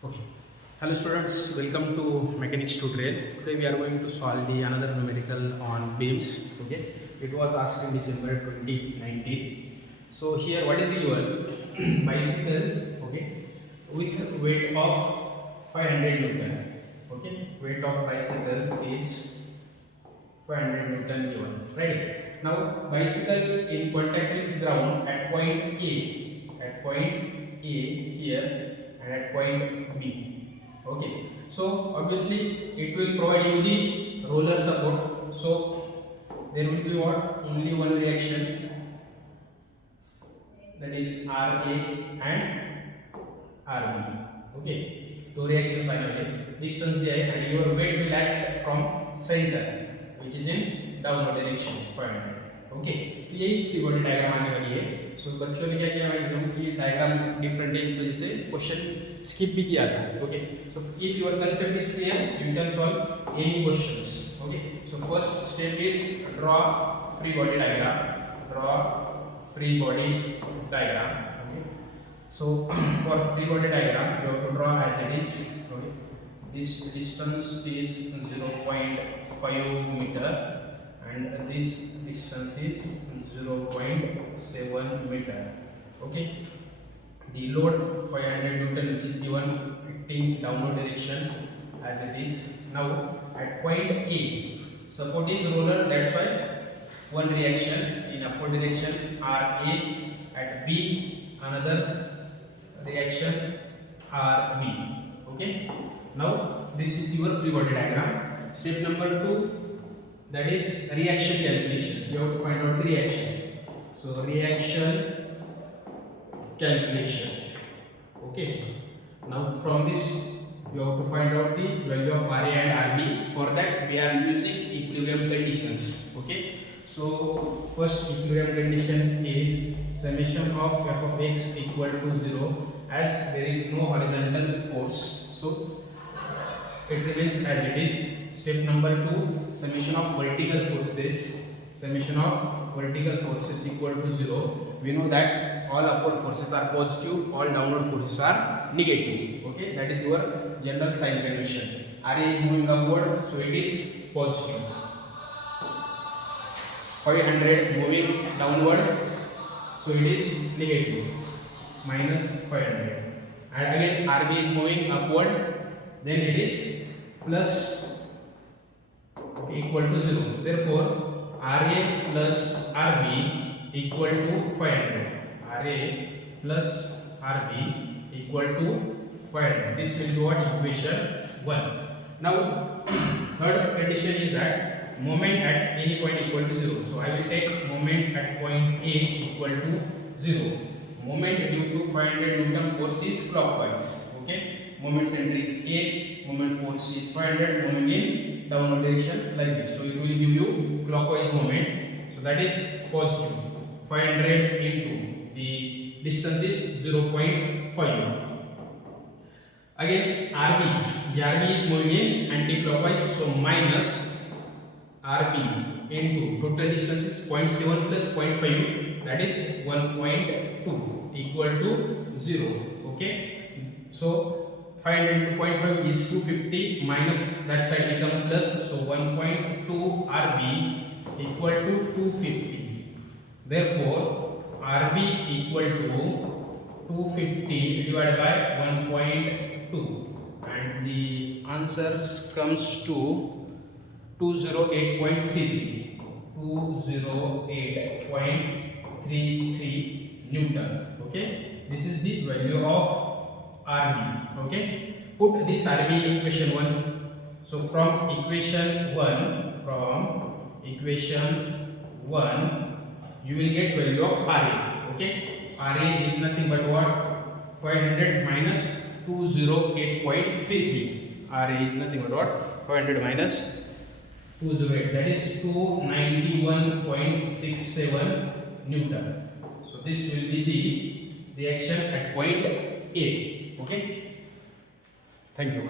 Okay. Hello students, welcome to Mechanics Tutorial. Today we are going to solve the another numerical on beams. Okay. It was asked in December 2019. So here what is your bicycle, okay, with weight of 500 Newton. Okay. Weight of bicycle is 500 Newton given. Right. Now bicycle in contact with ground at point A here and at point B. Okay. So obviously it will provide you the roller support. So there will be what? Only one reaction, that is RA and RB. Okay. Two reactions are there. Distance there and your weight will act from center, which is in downward direction 500. Okay तो यही free body diagram आने वाली है. सो बच्चों ने क्या किया maximum की डायग्राम डिफरेंट है, इस वजह से क्वेश्चन स्किप भी किया था. Okay so if your concept is clear you can solve any questions. Okay so first step is draw free body diagram. Okay so for free body diagram you have to draw as it is. Okay, this distance is 0.5 meter and this distance is 0.7 meter. Okay, the load 500 Newton which is given acting downward direction as it is. Now at point A support is roller, that's why one reaction in upward direction RA, at B another reaction RB. Okay, now this is your free body diagram. Step number 2, that is reaction calculations. You have to find out the reactions. So reaction calculation. Okay, now from this you have to find out the value of RA and RB. For that we are using equilibrium conditions. Okay, so first equilibrium condition is summation of f of x equal to 0, as there is no horizontal force, so it remains as it is. Step number 2, summation of vertical forces equal to 0. We know that all upward forces are positive, all downward forces are negative. Okay, that is your general sign convention. RA is moving upward, so it is positive. 500 moving downward, so it is negative, minus 500. And again RB is moving upward, then it is plus equal to 0. Therefore RA plus RB equal to 500. RA plus RB equal to 500. This will be what? Equation 1. Now third condition is that moment at any point equal to 0. So I will take moment at point A equal to 0. Moment due to 500 Newton force is clockwise. Okay, moment center is A, moment force is 500, moving in downward direction like this. So it will give you clockwise moment. So that is positive. 500 into the distance is 0.5. Again RB, the RB is moving in anti-clockwise, so minus RB into total distance is 0.7 plus 0.5, that is 1.2 equal to 0. Okay, so 500 into 0.5 is 250, minus that side become plus, so 1.2 RB equal to 250. Therefore RB equal to 250 divided by 1.2, and the answers comes to 208.33 Newton. Okay, this is the value of RB. Okay, put this RB in equation 1. So from equation 1 you will get value of RA. Okay, RA is nothing but what? 500 minus 208.33. RA is nothing but what? 500 minus 208, that is 291.67 Newton. So this will be the reaction at point A. Okay, thank you.